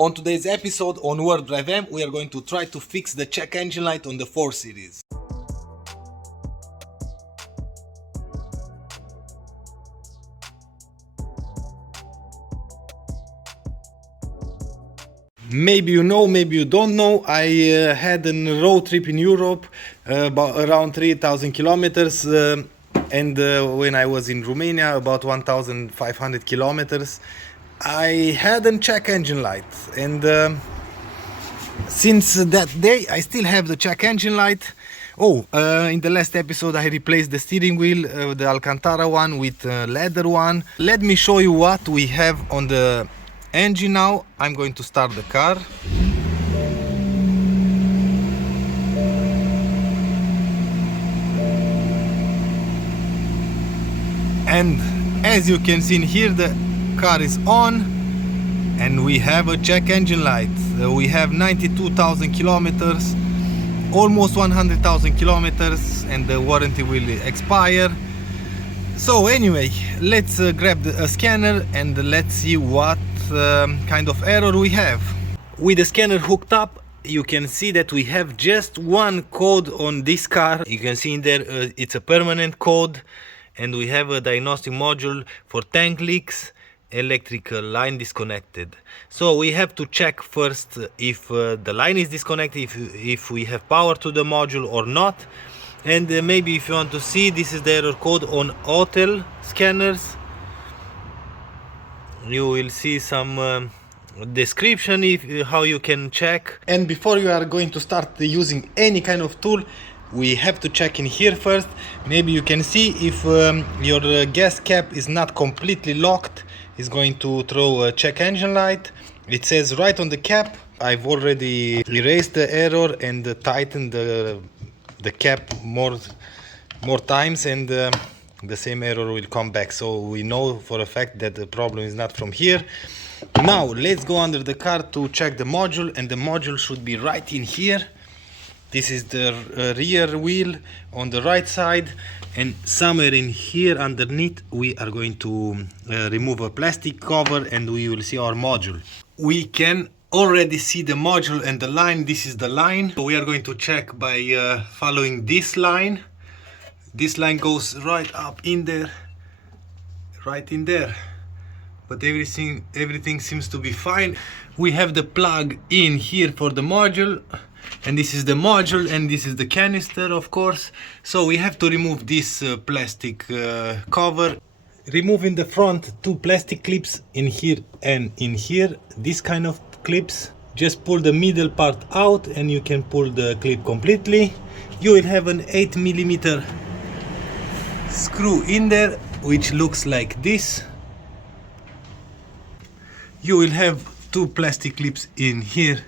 On today's episode on WarpDriveM, we are going to try to fix the check engine light on the 4 Series. Maybe you know, maybe you don't know, I had a road trip in Europe, around 3,000 kilometers, and when I was in Romania, about 1,500 kilometers, I had a check engine light, and since that day I still have the check engine light. In the last episode I replaced the steering wheel, the Alcantara one, with leather one. Let me show you what we have on the engine now. I'm going to start the car. And as you can see in here, the car is on and we have a check engine light. We have 92,000 kilometers, almost 100,000 kilometers, and the warranty will expire. So anyway, let's grab a scanner and let's see what kind of error we have. With the scanner hooked up, you can see that we have just one code on this car. You can see in there it's a permanent code, and we have a diagnostic module for tank leaks, electrical line disconnected. So we have to check first if the line is disconnected, if we have power to the module or not. And maybe if you want to see, this is the error code on hotel scanners. You will see some description how you can check. And before you are going to start using any kind of tool, we have to check in here first. Maybe you can see if your gas cap is not completely locked. It's going to throw a check engine light. It says right on the cap. I've already erased the error and tightened the cap more times, and the same error will come back. So we know for a fact that the problem is not from here. Now let's go under the car to check the module, and the module should be right in here. This is the rear wheel on the right side, and somewhere in here underneath we are going to remove a plastic cover and we will see our module. We can already see the module and the line. This is the line. So we are going to check by following this line. This line goes right up in there, right in there. But everything seems to be fine. We have the plug in here for the module, and this is the module, and this is the canister, of course. So we have to remove this plastic cover. Removing the front two plastic clips in here and in here, this kind of clips. Just pull the middle part out and you can pull the clip completely. You will have an 8mm screw in there, which looks like this. You will have two plastic clips in here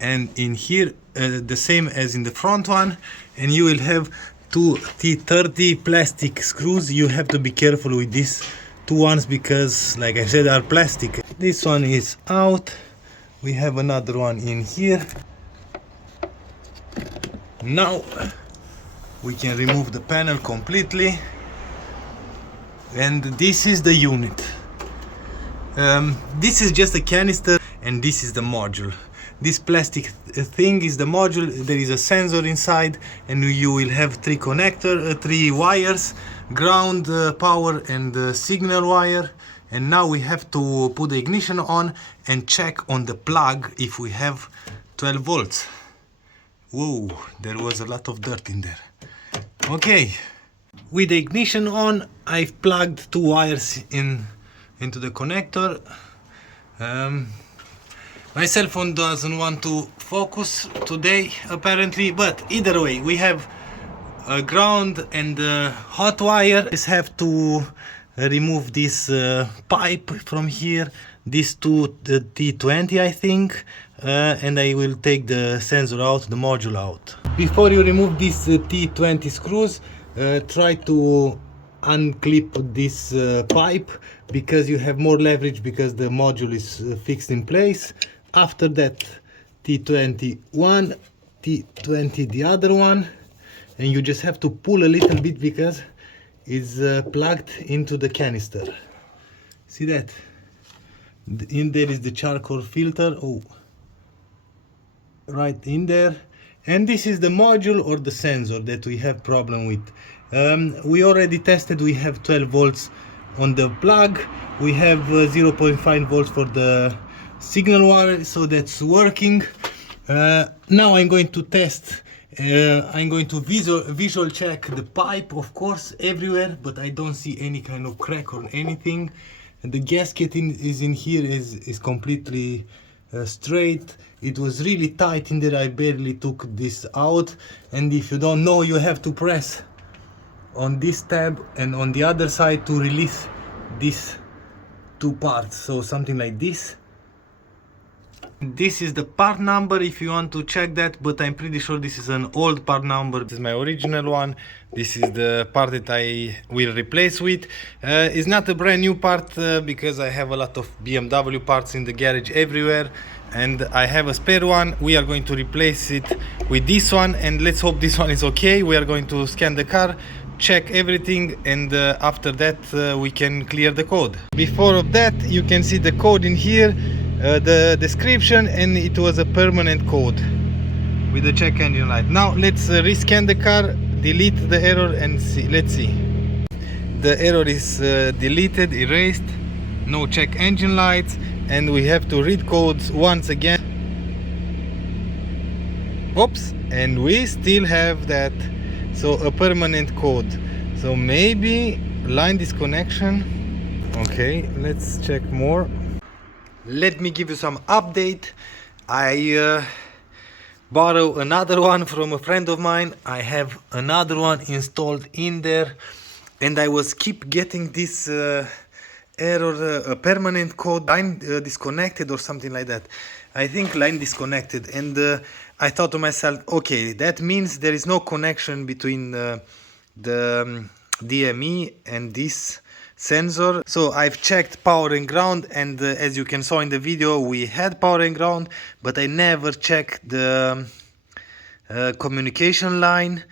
and in here, the same as in the front one, and you will have two T30 plastic screws. You have to be careful with these two ones because, like I said, are plastic. This one is out. We have another one in here. Now we can remove the panel completely, and this is the unit. This is just a canister, and this is the module. This plastic thing is the module. There is a sensor inside, and you will have three wires: ground, power, and signal wire. And now we have to put the ignition on and check on the plug if we have 12 volts. Whoa, there was a lot of dirt in there. Okay, with the ignition on, I've plugged two wires into the connector. My cell phone doesn't want to focus today apparently, but either way we have a ground and a hot wire. Just have to remove this pipe from here, these two T20 I think, and I will take the sensor out, the module out. Before you remove these T20 screws, try to unclip this pipe, because you have more leverage because the module is fixed in place. After that, T20 one, T20 the other one, and you just have to pull a little bit because it's plugged into the canister. See that? In there is the charcoal filter. Oh, right in there. And this is the module or the sensor that we have problem with. We already tested. We have 12 volts on the plug. We have 0.5 volts for the signal wire, so that's working. Now I'm going to test. I'm going to visual check the pipe, of course, everywhere, but I don't see any kind of crack or anything. And the gasket is in here is completely straight. It was really tight in there. I barely took this out. And if you don't know, you have to press on this tab and on the other side to release these two parts. So something like this. This is the part number if you want to check that, but I'm pretty sure this is an old part number. This is my original one. This is the part that I will replace with. It's not a brand new part because I have a lot of BMW parts in the garage everywhere, and I have a spare one. We are going to replace it with this one, and let's hope this one is okay. We are going to scan the car, check everything, and after that we can clear the code. Before of that, you can see the code in here. The description, and it was a permanent code with the check engine light. Now let's rescan the car, delete the error, and see. Let's see. The error is deleted, erased, no check engine lights, and we have to read codes once again. Oops, and we still have that. So a permanent code. So maybe line disconnection. Okay, let's check more. Let me give you some update. I borrow another one from a friend of mine. I have another one installed in there, and I was keep getting this error, a permanent code, line disconnected or something like that. I think line disconnected, and I thought to myself, okay, that means there is no connection between the DME and this sensor. So I've checked power and ground, and as you can saw in the video, we had power and ground, but I never checked the communication line.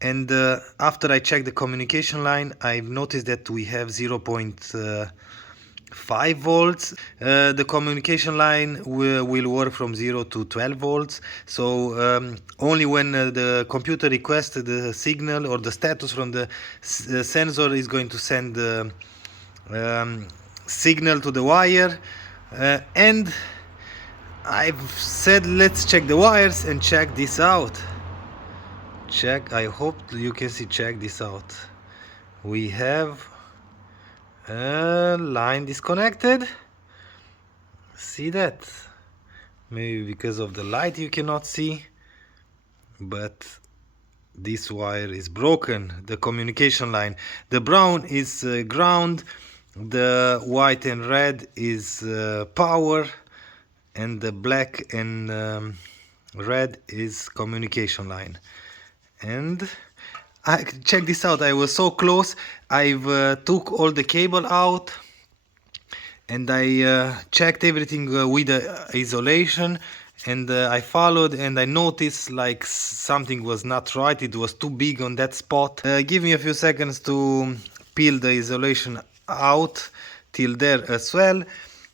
And after I checked the communication line, I've noticed that we have 0.5 volts. The communication line will work from 0 to 12 volts. So only when the computer requests the signal or the status from the sensor is going to send the signal to the wire. And I've said let's check the wires and check this out. Check, I hope you can see, check this out. We have a line disconnected. See that? Maybe because of the light you cannot see, but this wire is broken, the communication line. The brown is ground, the white and red is power, and the black and red is communication line. And check this out, I was so close. I've took all the cable out, and I checked everything with the isolation, and I followed, and I noticed like something was not right. It was too big on that spot. Give me a few seconds to peel the isolation out till there as well,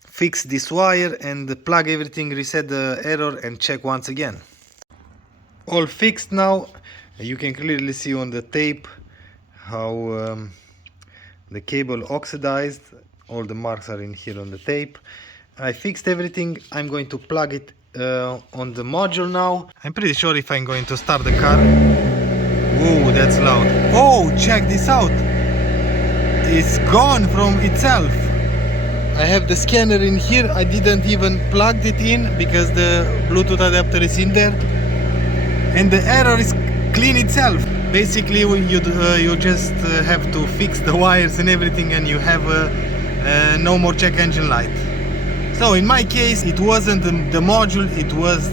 fix this wire and plug everything, reset the error, and check once again. All fixed now. You can clearly see on the tape how the cable oxidized. All the marks are in here on the tape. I fixed everything. I'm going to plug it on the module now. I'm pretty sure if I'm going to start the car. Whoa, that's loud. Oh, check this out. It's gone from itself. I have the scanner in here. I didn't even plug it in because the Bluetooth adapter is in there. And the error is clean itself. Basically you just have to fix the wires and everything, and you have no more check engine light. So in my case it wasn't the module, it was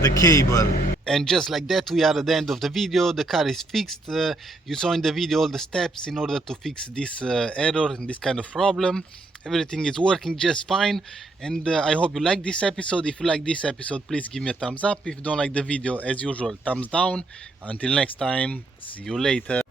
the cable. And just like that, we are at the end of the video. The car is fixed. You saw in the video all the steps in order to fix this error and this kind of problem. Everything is working just fine, and I hope you like this episode. If you like this episode, please give me a thumbs up. If you don't like the video, as usual, thumbs down. Until next time, see you later.